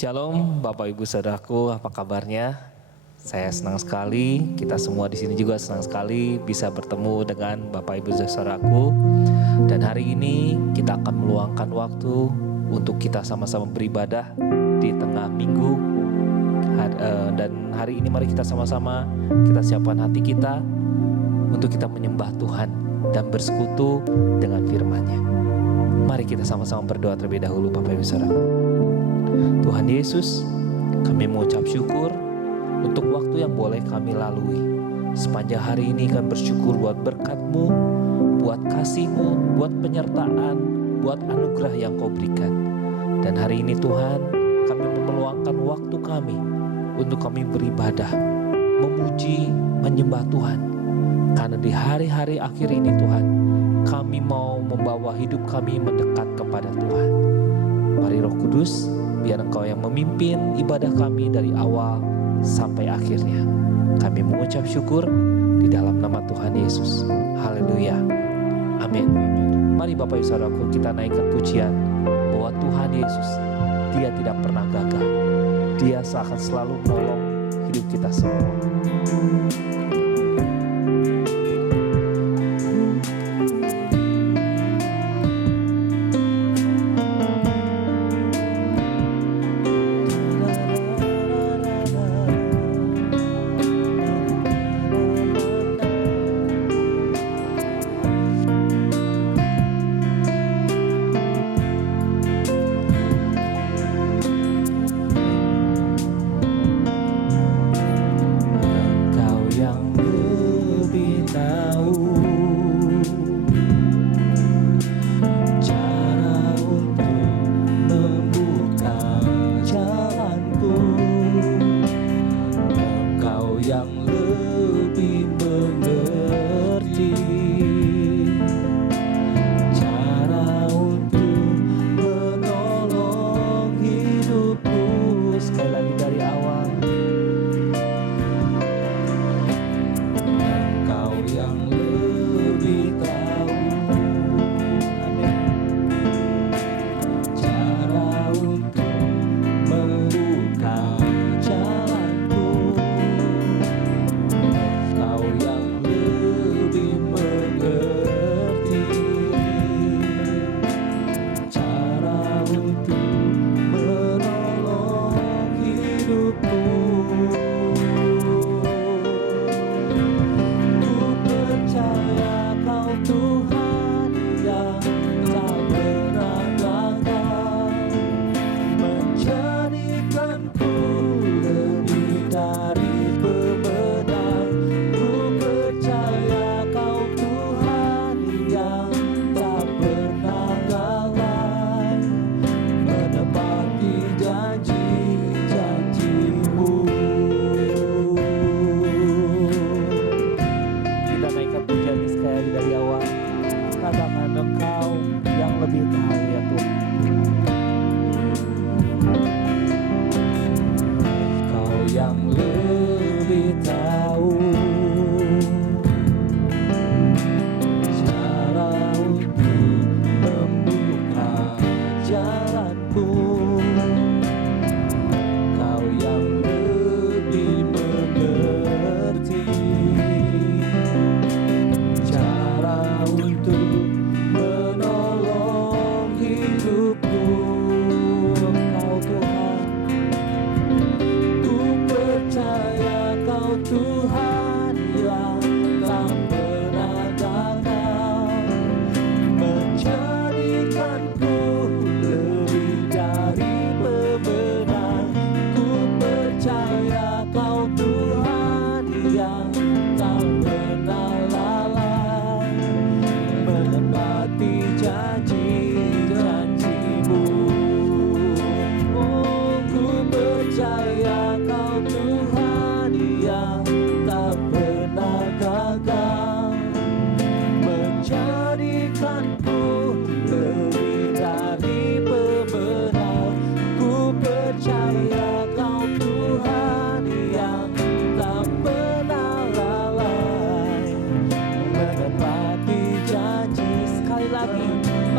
Shalom Bapak Ibu Saudaraku, apa kabarnya? Saya senang sekali, kita semua di sini juga senang sekali bisa bertemu dengan Bapak Ibu Saudaraku. Dan hari ini kita akan meluangkan waktu untuk kita sama-sama beribadah di tengah minggu. Dan hari ini mari kita sama-sama kita siapkan hati kita untuk kita menyembah Tuhan dan bersekutu dengan firman-Nya. Mari kita sama-sama berdoa terlebih dahulu Bapak Ibu Saudaraku. Tuhan Yesus, kami mengucap syukur untuk waktu yang boleh kami lalui. Sepanjang hari ini kami bersyukur buat berkat-Mu, buat kasih-Mu, buat penyertaan, buat anugerah yang Kau berikan. Dan hari ini Tuhan, kami meluangkan waktu kami untuk kami beribadah, memuji, menyembah Tuhan. Karena di hari-hari akhir ini Tuhan, kami mau membawa hidup kami mendekat kepada Tuhan. Mari Roh Kudus, biar Engkau yang memimpin ibadah kami dari awal sampai akhirnya. Kami mengucap syukur di dalam nama Tuhan Yesus. Haleluya. Amin. Mari Bapak Ibu Saudaraku, kita naikkan pujian bahwa Tuhan Yesus, Dia tidak pernah gagal. Dia akan selalu menolong hidup kita semua.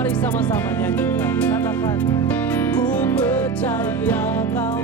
Mari sama-sama nyanyikan, katakan, ku percaya Kau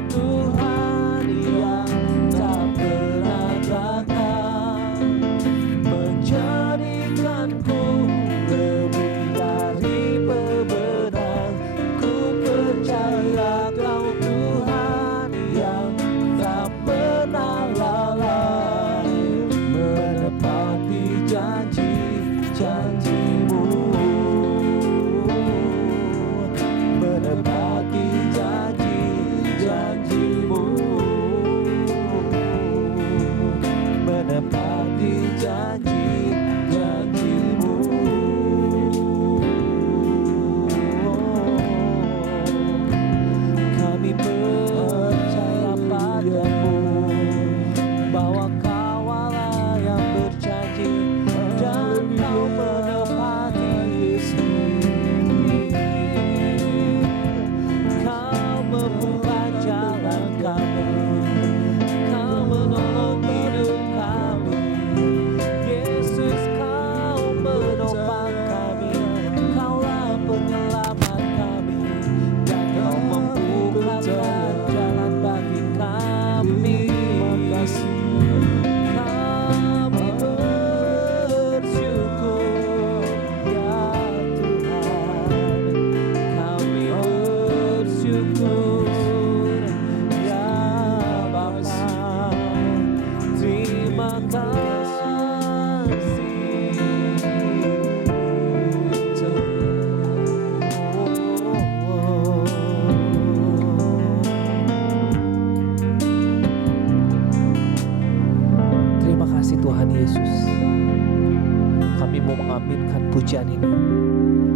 pujian ini,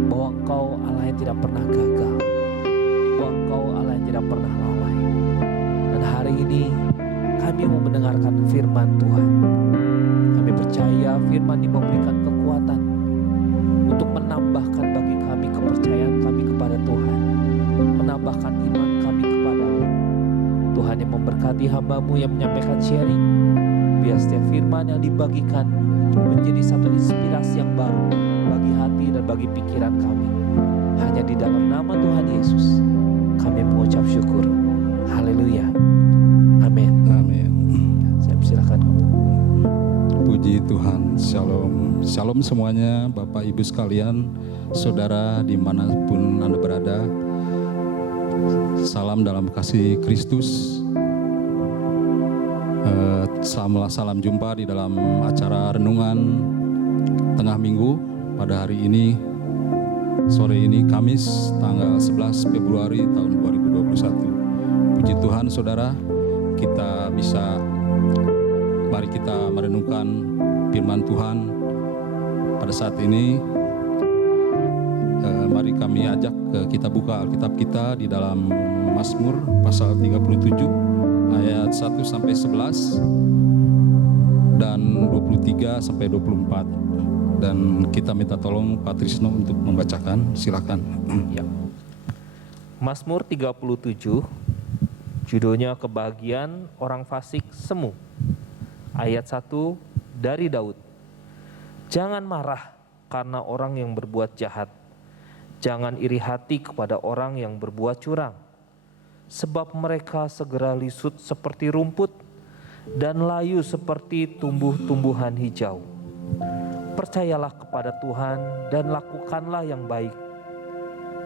bahwa Engkau Allah yang tidak pernah gagal, bahwa Engkau Allah yang tidak pernah lalai. Dan hari ini kami mau mendengarkan firman Tuhan. Kami percaya firman ini memberikan kekuatan untuk menambahkan bagi kami kepercayaan kami kepada Tuhan, menambahkan iman kami kepada-Mu. Tuhan yang memberkati hamba-Mu yang menyampaikan sharing, biar setiap firman yang dibagikan menjadi satu inspirasi yang baru bagi hati dan bagi pikiran kami. Hanya di dalam nama Tuhan Yesus kami mengucap syukur. Haleluya. Amin. Amin. Saya persilakan. Puji Tuhan. Shalom. Shalom semuanya, Bapak Ibu sekalian, saudara dimanapun Anda berada. Salam dalam kasih Kristus. Salam jumpa di dalam acara renungan tengah minggu pada hari ini, sore ini, Kamis tanggal 11 Februari tahun 2021. Puji Tuhan saudara, mari kita merenungkan firman Tuhan pada saat ini. Mari kami ajak kita buka Alkitab kita di dalam Mazmur pasal 37 ayat 1 sampai 11 dan 23 sampai 24. Dan kita minta tolong Pak Trisno untuk membacakan, silakan. Ya. Mazmur 37, judulnya Kebahagiaan Orang Fasik Semu. Ayat 1 dari Daud. Jangan marah karena orang yang berbuat jahat. Jangan iri hati kepada orang yang berbuat curang. Sebab mereka segera lisut seperti rumput dan layu seperti tumbuh-tumbuhan hijau. Percayalah kepada Tuhan dan lakukanlah yang baik.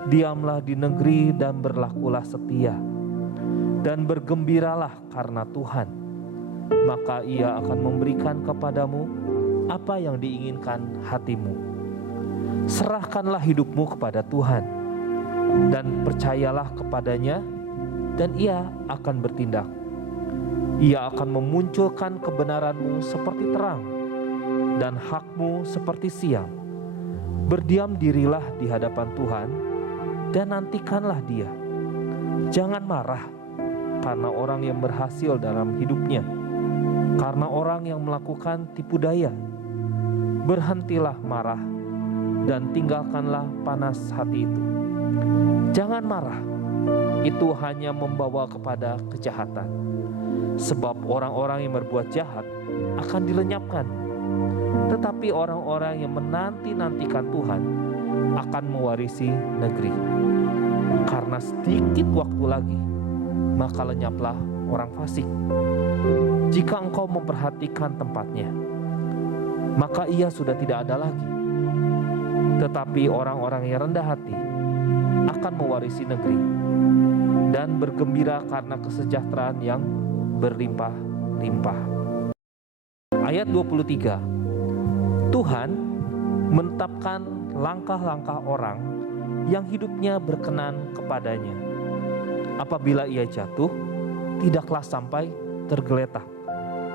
Diamlah di negeri dan berlakulah setia. Dan bergembiralah karena Tuhan. Maka Ia akan memberikan kepadamu apa yang diinginkan hatimu. Serahkanlah hidupmu kepada Tuhan dan percayalah kepadanya, dan Ia akan bertindak. Ia akan memunculkan kebenaranmu seperti terang dan hakmu seperti siang. Berdiam dirilah di hadapan Tuhan dan nantikanlah Dia. Jangan marah karena orang yang berhasil dalam hidupnya, karena orang yang melakukan tipu daya. Berhentilah marah dan tinggalkanlah panas hati itu. Jangan marah, itu hanya membawa kepada kejahatan. Sebab orang-orang yang berbuat jahat akan dilenyapkan. Tetapi orang-orang yang menanti-nantikan Tuhan akan mewarisi negeri. Karena sedikit waktu lagi, maka lenyaplah orang fasik. Jika engkau memperhatikan tempatnya, maka ia sudah tidak ada lagi. Tetapi orang-orang yang rendah hati akan mewarisi negeri dan bergembira karena kesejahteraan yang berlimpah-limpah. Ayat 23. Tuhan menetapkan langkah-langkah orang yang hidupnya berkenan kepadanya. Apabila ia jatuh, tidaklah sampai tergeletak,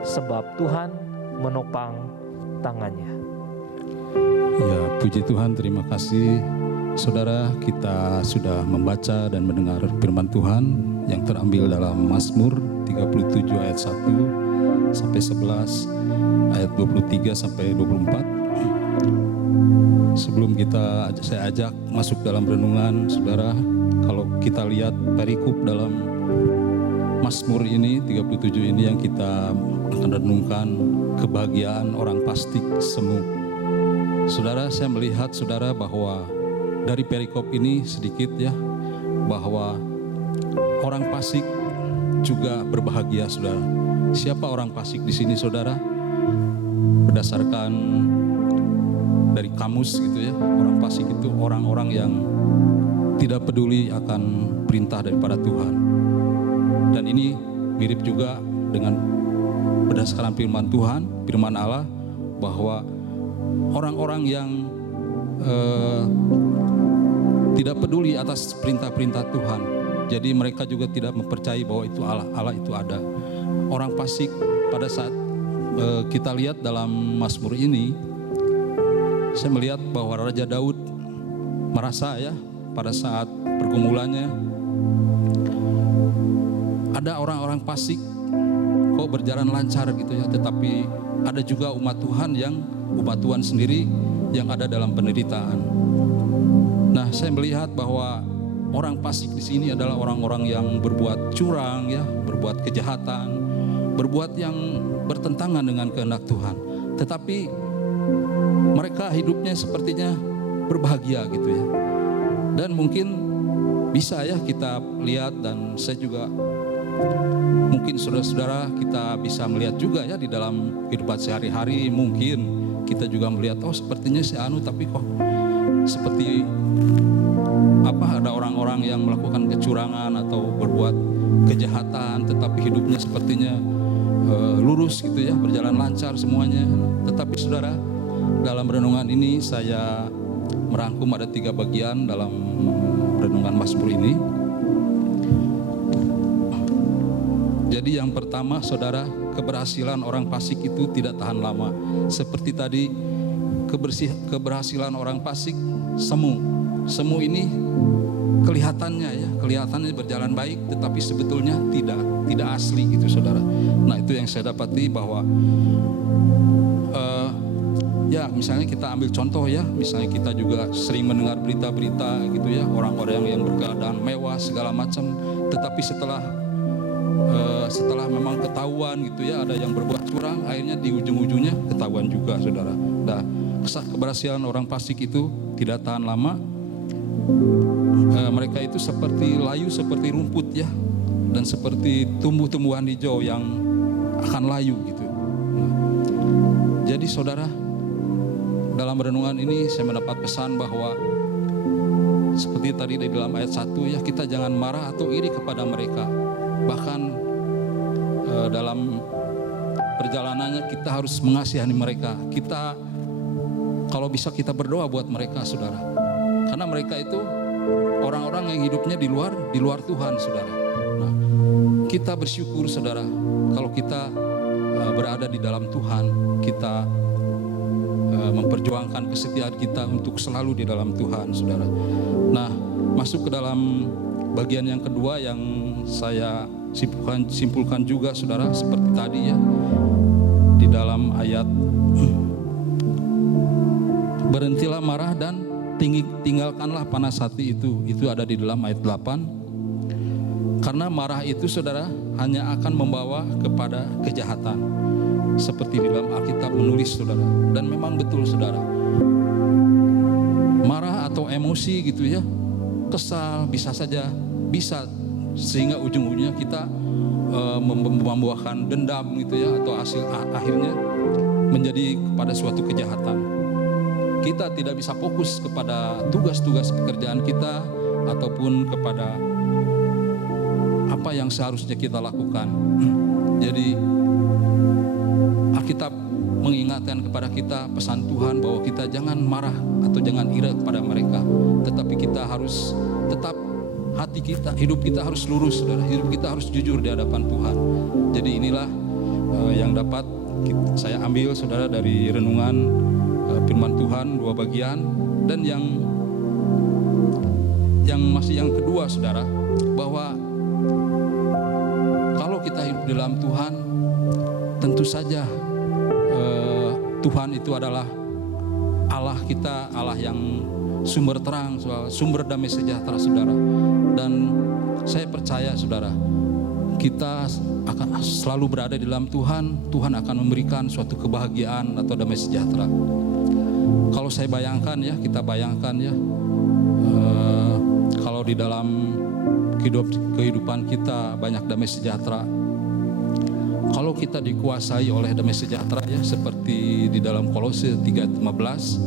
sebab Tuhan menopang tangannya. Ya, puji Tuhan, terima kasih. Saudara, kita sudah membaca dan mendengar firman Tuhan yang terambil dalam Mazmur 37 ayat 1 sampai 11, ayat 23 sampai 24. Sebelum saya ajak masuk dalam renungan, saudara, kalau kita lihat perikop dalam Mazmur ini, 37 ini yang kita akan renungkan, kebahagiaan orang fasik semu. Saudara, saya melihat saudara bahwa dari perikop ini sedikit ya, bahwa orang fasik juga berbahagia, saudara. Siapa orang fasik di sini, saudara? Berdasarkan dari kamus gitu ya, orang fasik itu orang-orang yang tidak peduli akan perintah daripada Tuhan. Dan ini mirip juga dengan berdasarkan firman Tuhan, firman Allah, bahwa orang-orang yang tidak peduli atas perintah-perintah Tuhan. Jadi mereka juga tidak mempercayai bahwa itu Allah itu ada. Orang fasik pada saat kita lihat dalam Mazmur ini, saya melihat bahwa Raja Daud merasa ya pada saat pergumulannya ada orang-orang fasik kok berjalan lancar gitu ya, tetapi ada juga umat Tuhan sendiri yang ada dalam penderitaan. Nah, saya melihat bahwa orang fasik di sini adalah orang-orang yang berbuat curang ya, berbuat kejahatan, berbuat yang bertentangan dengan kehendak Tuhan. Tetapi mereka hidupnya sepertinya berbahagia gitu ya. Dan mungkin bisa ya kita lihat, dan saya juga mungkin saudara-saudara kita bisa melihat juga ya di dalam kehidupan sehari-hari. Mungkin kita juga melihat, oh sepertinya si Anu tapi kok seperti ada orang-orang yang melakukan kecurangan atau berbuat kejahatan, tetapi hidupnya sepertinya lurus gitu ya, berjalan lancar semuanya. Tetapi saudara, dalam renungan ini saya merangkum ada 3 bagian dalam renungan Mazmur ini. Jadi yang pertama saudara, keberhasilan orang fasik itu tidak tahan lama. Seperti tadi, keberhasilan orang fasik semu ini kelihatannya berjalan baik, tetapi sebetulnya tidak asli gitu saudara. Nah, itu yang saya dapati bahwa ya misalnya kita ambil contoh ya, misalnya kita juga sering mendengar berita-berita gitu ya, orang-orang yang berkeadaan mewah segala macam, tetapi setelah memang ketahuan gitu ya, ada yang berbuat curang, akhirnya di ujung-ujungnya ketahuan juga saudara. Nah, keberhasilan orang fasik itu tidak tahan lama. Mereka itu seperti layu, seperti rumput ya, dan seperti tumbuh-tumbuhan hijau yang akan layu gitu. Jadi saudara, dalam renungan ini saya mendapat pesan bahwa seperti tadi di dalam ayat 1 ya, kita jangan marah atau iri kepada mereka. Bahkan dalam perjalanannya kita harus mengasihani mereka. Kita kalau bisa kita berdoa buat mereka saudara. Karena mereka itu orang-orang yang hidupnya di luar Tuhan saudara. Nah, kita bersyukur saudara kalau kita berada di dalam Tuhan, kita memperjuangkan kesetiaan kita untuk selalu di dalam Tuhan saudara. Nah, masuk ke dalam bagian yang kedua yang saya simpulkan juga saudara, seperti tadi ya, di dalam ayat berhentilah marah dan tinggalkanlah panas hati itu ada di dalam ayat 8. Karena marah itu saudara hanya akan membawa kepada kejahatan, seperti di dalam Alkitab menulis saudara. Dan memang betul saudara, marah atau emosi gitu ya, kesal bisa sehingga ujung-ujungnya kita membuahkan dendam gitu ya, atau akhirnya menjadi kepada suatu kejahatan. Kita tidak bisa fokus kepada tugas-tugas pekerjaan kita ataupun kepada apa yang seharusnya kita lakukan. Jadi Alkitab mengingatkan kepada kita pesan Tuhan bahwa kita jangan marah atau jangan ira kepada mereka, tetapi kita harus tetap hati kita, hidup kita harus lurus saudara, hidup kita harus jujur di hadapan Tuhan. Jadi inilah yang dapat saya ambil saudara dari renungan firman Tuhan 2 bagian. Dan yang kedua saudara, bahwa kalau kita hidup di dalam Tuhan, tentu saja Tuhan itu adalah Allah kita, Allah yang sumber terang, sumber damai sejahtera saudara. Dan saya percaya saudara, kita akan selalu berada di dalam Tuhan. Tuhan akan memberikan suatu kebahagiaan atau damai sejahtera. Kalau saya bayangkan ya, kita bayangkan ya, kalau di dalam kehidupan kita banyak damai sejahtera, kalau kita dikuasai oleh damai sejahtera ya, seperti di dalam Kolose 3:15,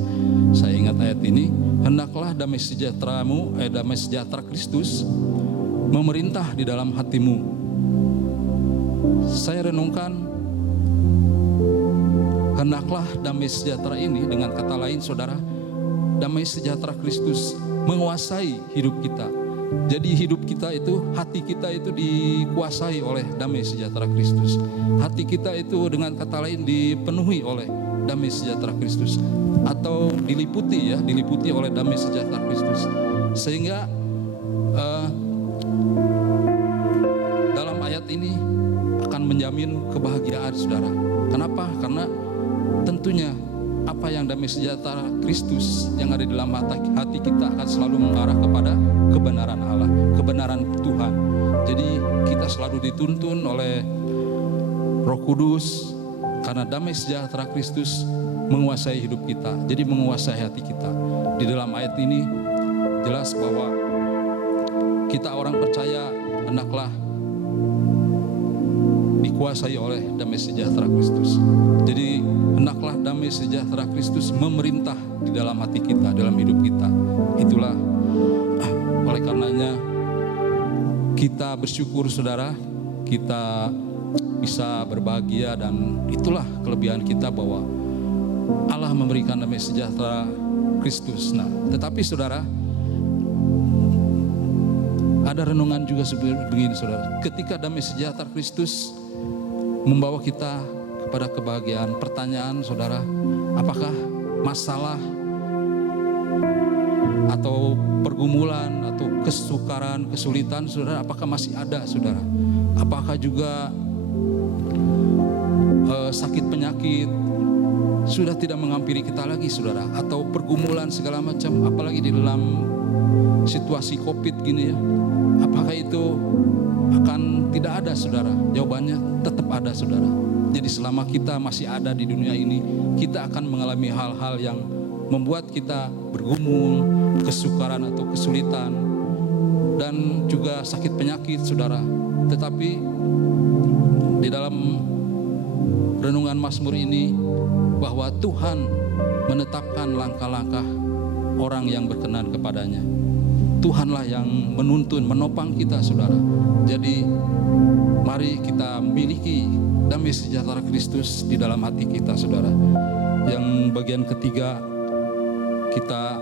saya ingat ayat ini, hendaklah damai sejahtera Kristus memerintah di dalam hatimu. Saya renungkan, hendaklah damai sejahtera ini, dengan kata lain saudara, damai sejahtera Kristus menguasai hidup kita. Jadi hidup kita itu, hati kita itu dikuasai oleh damai sejahtera Kristus. Hati kita itu dengan kata lain dipenuhi oleh damai sejahtera Kristus, atau diliputi oleh damai sejahtera Kristus, sehingga dalam ayat ini akan menjamin kebahagiaan saudara. Kenapa? Karena tentunya apa yang damai sejahtera Kristus yang ada di dalam hati kita akan selalu mengarah kepada kebenaran Allah, kebenaran Tuhan. Jadi kita selalu dituntun oleh Roh Kudus, karena damai sejahtera Kristus menguasai hidup kita, jadi menguasai hati kita. Di dalam ayat ini jelas bahwa kita orang percaya hendaklah dikuasai oleh damai sejahtera Kristus. Jadi hendaklah damai sejahtera Kristus memerintah di dalam hati kita, dalam hidup kita. Itulah oleh karenanya kita bersyukur saudara, kita bisa berbahagia, dan itulah kelebihan kita bahwa Allah memberikan damai sejahtera Kristus. Nah, tetapi saudara, ada renungan juga begini saudara. Ketika damai sejahtera Kristus membawa kita kepada kebahagiaan, pertanyaan saudara, apakah masalah atau pergumulan atau kesukaran, kesulitan saudara, apakah masih ada saudara? Apakah juga sakit penyakit sudah tidak menghampiri kita lagi saudara, atau pergumulan segala macam, apalagi di dalam situasi COVID gini ya, apakah itu akan tidak ada saudara? Jawabannya tetap ada saudara. Jadi selama kita masih ada di dunia ini, kita akan mengalami hal-hal yang membuat kita bergumul, kesukaran atau kesulitan, dan juga sakit penyakit saudara. Tetapi di dalam renungan Mazmur ini, bahwa Tuhan menetapkan langkah-langkah orang yang berkenan kepadanya. Tuhanlah yang menuntun, menopang kita saudara. Jadi mari kita miliki damai sejahtera Kristus di dalam hati kita saudara. Yang bagian ketiga kita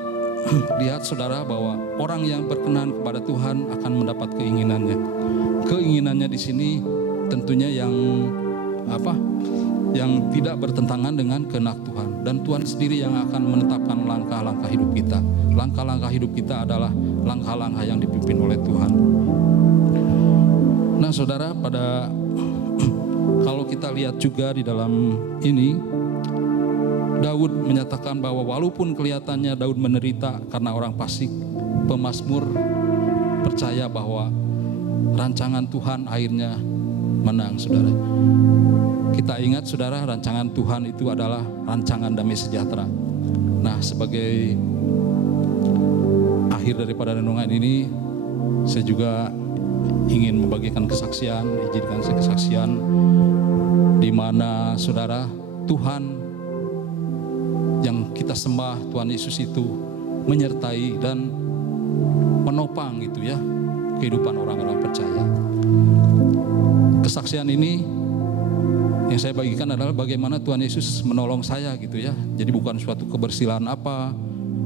lihat saudara, bahwa orang yang berkenan kepada Tuhan akan mendapat keinginannya. Keinginannya di sini tentunya yang yang tidak bertentangan dengan kehendak Tuhan, dan Tuhan sendiri yang akan menetapkan langkah-langkah hidup kita. Langkah-langkah hidup kita adalah langkah-langkah yang dipimpin oleh Tuhan. Nah saudara, kalau kita lihat juga di dalam ini, Daud menyatakan bahwa walaupun kelihatannya Daud menderita karena orang fasik, pemazmur percaya bahwa rancangan Tuhan akhirnya menang saudara. Kita ingat saudara, rancangan Tuhan itu adalah rancangan damai sejahtera. Nah, sebagai akhir daripada renungan ini, saya juga ingin membagikan kesaksian, izinkan saya kesaksian, di mana saudara, Tuhan yang kita sembah, Tuhan Yesus itu menyertai dan menopang gitu ya, kehidupan orang-orang percaya. Kesaksian ini yang saya bagikan adalah bagaimana Tuhan Yesus menolong saya gitu ya. Jadi bukan suatu kebersihan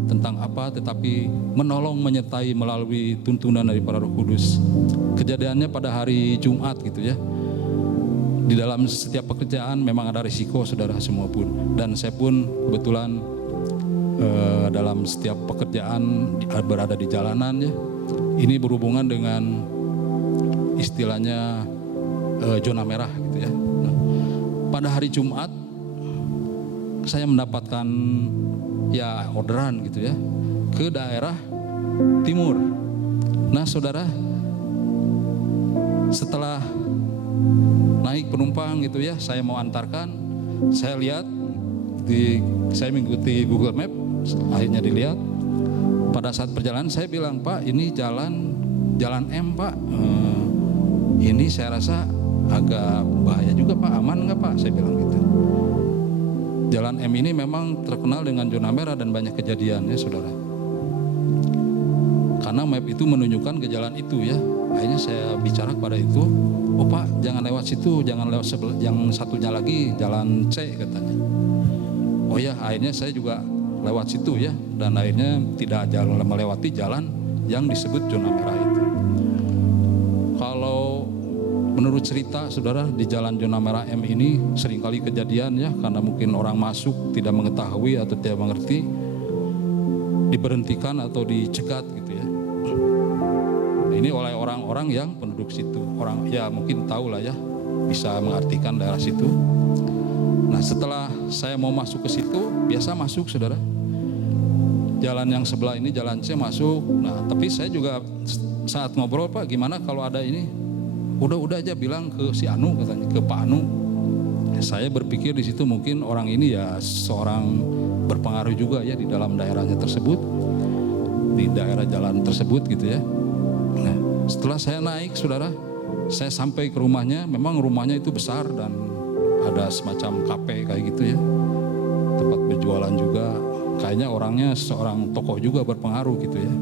tentang apa, tetapi menolong, menyertai melalui tuntunan daripada Roh Kudus. Kejadiannya pada hari Jumat gitu ya. Di dalam setiap pekerjaan memang ada risiko saudara semua pun. Dan saya pun kebetulan dalam setiap pekerjaan berada di jalanan ya. Ini berhubungan dengan istilahnya zona merah gitu ya. Pada hari Jumat saya mendapatkan ya orderan gitu ya ke daerah timur. Nah saudara, setelah naik penumpang gitu ya, saya mau antarkan, saya lihat saya mengikuti Google Map, akhirnya dilihat. Pada saat perjalanan saya bilang, Pak ini jalan M Pak, ini saya rasa agak bahaya juga Pak, aman nggak Pak? Saya bilang gitu. Jalan M ini memang terkenal dengan zona merah dan banyak kejadian ya saudara. Karena map itu menunjukkan ke jalan itu ya. Akhirnya saya bicara kepada itu, oh Pak jangan lewat situ, jangan lewat yang satunya lagi, jalan C katanya. Oh ya, akhirnya saya juga lewat situ ya, dan akhirnya tidak melewati jalan yang disebut zona merah itu. Kalau menurut cerita saudara, di jalan zona merah M ini seringkali kejadian ya, karena mungkin orang masuk tidak mengetahui atau tidak mengerti, diberhentikan atau dicegat gitu ya. Ini oleh orang-orang yang penduduk situ. Orang ya mungkin tahu lah ya, bisa mengartikan daerah situ. Nah setelah saya mau masuk ke situ, biasa masuk saudara. Jalan yang sebelah ini jalan C masuk. Nah tapi saya juga saat ngobrol, Pak gimana kalau ada ini, udah aja bilang ke si Anu, katanya ke Pak Anu. Saya berpikir di situ mungkin orang ini ya seorang berpengaruh juga ya di dalam daerahnya tersebut, di daerah jalan tersebut gitu ya. Nah setelah saya naik saudara, saya sampai ke rumahnya. Memang rumahnya itu besar dan ada semacam kafe kayak gitu ya, tempat berjualan juga. Kayaknya orangnya seorang tokoh juga berpengaruh gitu ya.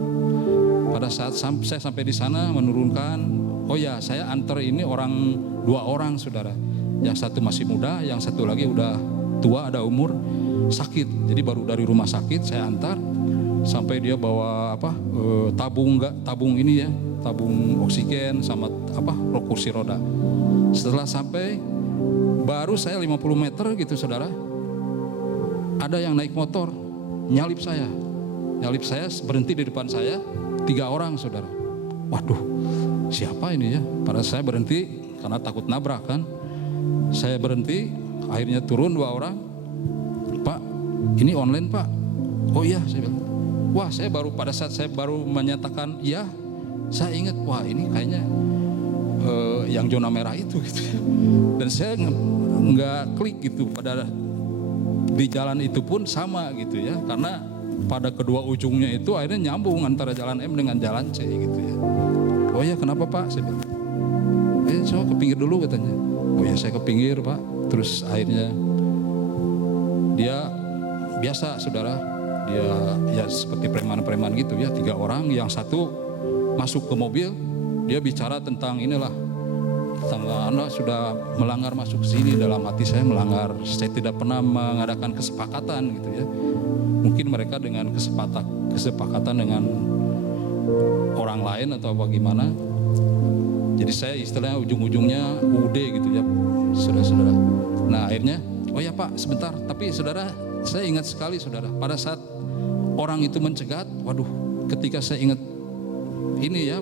Pada saat saya sampai di sana menurunkan, oh ya saya antar ini dua orang saudara. Yang satu masih muda, yang satu lagi udah tua, ada umur, sakit. Jadi baru dari rumah sakit saya antar sampai dia bawa tabung ini ya, tabung oksigen sama kursi roda. Setelah sampai baru saya 50 meter gitu saudara, ada yang naik motor nyalip saya berhenti di depan saya, 3 orang saudara. Waduh, siapa ini ya? Pada saya berhenti karena takut nabrak kan. Saya berhenti, akhirnya turun 2 orang. Pak, ini online Pak. Oh iya, saya bilang. Wah, pada saat saya baru menyatakan iya, saya ingat, wah ini kayaknya yang zona merah itu gitu ya. Dan saya nggak klik gitu, pada di jalan itu pun sama gitu ya, karena pada kedua ujungnya itu akhirnya nyambung antara jalan M dengan jalan C gitu ya. Oh ya kenapa Pak? Saya bilang, coba ke pinggir dulu katanya. Oh ya saya ke pinggir Pak. Terus akhirnya dia biasa saudara, dia ya seperti preman-preman gitu ya, 3 orang, yang satu masuk ke mobil, dia bicara tentang inilah, tentang Anda sudah melanggar masuk ke sini. Dalam hati saya melanggar, saya tidak pernah mengadakan kesepakatan gitu ya. Mungkin mereka dengan kesepakatan dengan orang lain atau bagaimana. Jadi saya istilahnya ujung-ujungnya UD gitu ya saudara-saudara. Nah akhirnya, oh ya Pak sebentar, tapi saudara saya ingat sekali saudara, pada saat orang itu mencegat, waduh ketika saya ingat ini ya,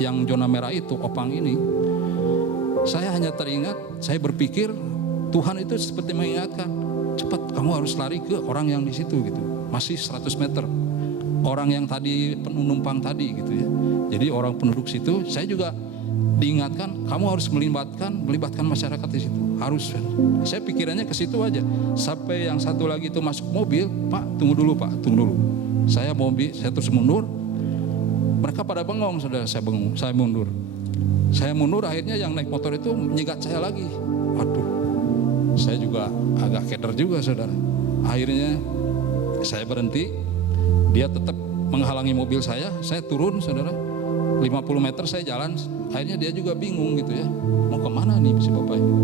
yang zona merah itu, Opang ini, saya hanya teringat, saya berpikir Tuhan itu seperti mengingatkan, cepat kamu harus lari ke orang yang di situ gitu, masih 100 meter, orang yang tadi penumpang tadi gitu ya. Jadi orang penduduk situ, saya juga diingatkan, kamu harus melibatkan masyarakat di situ, harus. Saya pikirannya ke situ aja, sampai yang satu lagi itu masuk mobil, Pak tunggu dulu Pak, tunggu dulu. Saya terus mundur, mereka pada bengong saudara, saya bengong, saya mundur, akhirnya yang naik motor itu menyegat saya lagi. Waduh, saya juga agak keder juga saudara. Akhirnya saya berhenti, dia tetap menghalangi mobil saya turun saudara. 50 meter saya jalan, akhirnya dia juga bingung gitu ya, mau kemana nih si bapak ini.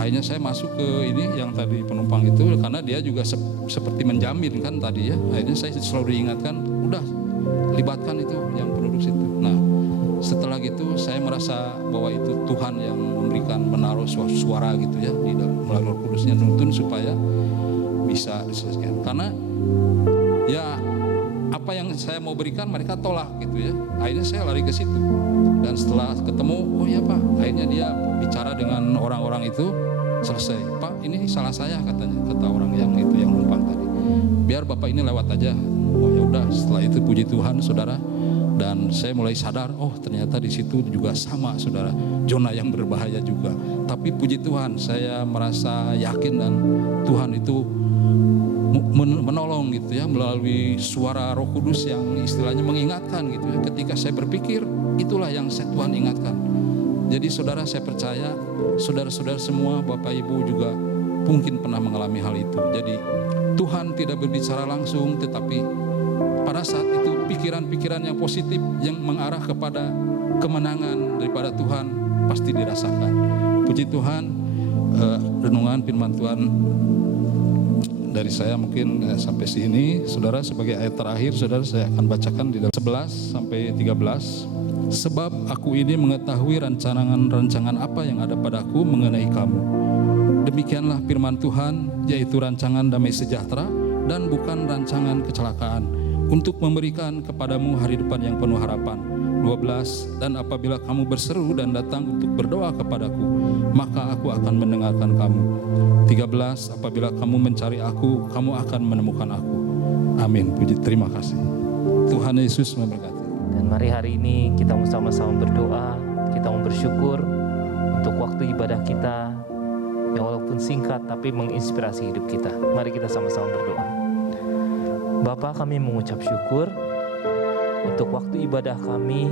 Akhirnya saya masuk ke ini yang tadi penumpang itu, karena dia juga seperti menjamin kan tadi ya. Akhirnya saya selalu diingatkan, udah libatkan itu yang penduduk situ. Nah setelah gitu saya merasa bahwa itu Tuhan yang menaruh suara gitu ya, melalui Roh Kudusnya nuntun supaya bisa diselesaikan. Karena ya apa yang saya mau berikan mereka tolak gitu ya. Akhirnya saya lari ke situ, dan setelah ketemu, oh ya Pak, akhirnya dia bicara dengan orang-orang itu, selesai. Pak ini salah saya katanya, kata orang yang itu yang numpang tadi, biar Bapak ini lewat aja. Oh ya udah, setelah itu puji Tuhan saudara, dan saya mulai sadar, oh ternyata di situ juga sama saudara, zona yang berbahaya juga. Tapi puji Tuhan, saya merasa yakin dan Tuhan itu menolong gitu ya, melalui suara Roh Kudus yang istilahnya mengingatkan gitu ya. Ketika saya berpikir, itulah yang Tuhan ingatkan. Jadi saudara, saya percaya saudara-saudara semua, Bapak Ibu juga mungkin pernah mengalami hal itu. Jadi Tuhan tidak berbicara langsung, tetapi pada saat itu pikiran-pikiran yang positif yang mengarah kepada kemenangan daripada Tuhan pasti dirasakan. Puji Tuhan, renungan firman Tuhan dari saya mungkin sampai sini. Saudara, sebagai ayat terakhir saudara, saya akan bacakan di dalam 11 sampai 13. Sebab aku ini mengetahui rancangan apa yang ada padaku mengenai kamu. Demikianlah firman Tuhan, yaitu rancangan damai sejahtera dan bukan rancangan kecelakaan, untuk memberikan kepadamu hari depan yang penuh harapan. 12. Dan apabila kamu berseru dan datang untuk berdoa kepadaku, maka aku akan mendengarkan kamu. 13. Apabila kamu mencari aku, kamu akan menemukan aku. Amin. Puji terima kasih. Tuhan Yesus memberkati. Dan mari hari ini kita sama-sama berdoa, kita mau bersyukur untuk waktu ibadah kita yang walaupun singkat tapi menginspirasi hidup kita. Mari kita sama-sama berdoa. Bapa, kami mengucap syukur untuk waktu ibadah kami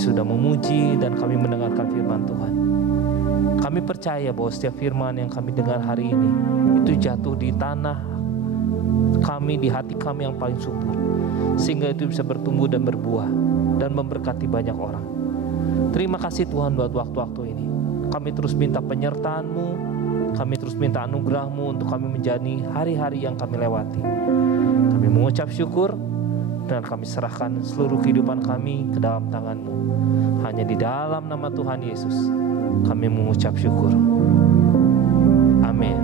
sudah memuji dan kami mendengarkan firman Tuhan. Kami percaya bahwa setiap firman yang kami dengar hari ini itu jatuh di tanah kami, di hati kami yang paling subur, sehingga itu bisa bertumbuh dan berbuah dan memberkati banyak orang. Terima kasih Tuhan buat waktu-waktu ini. Kami terus minta penyertaan-Mu, kami terus minta anugerah-Mu untuk kami menjalani hari-hari yang kami lewati. Kami mengucap syukur dan kami serahkan seluruh kehidupan kami ke dalam tangan-Mu. Hanya di dalam nama Tuhan Yesus kami mengucap syukur. Amin.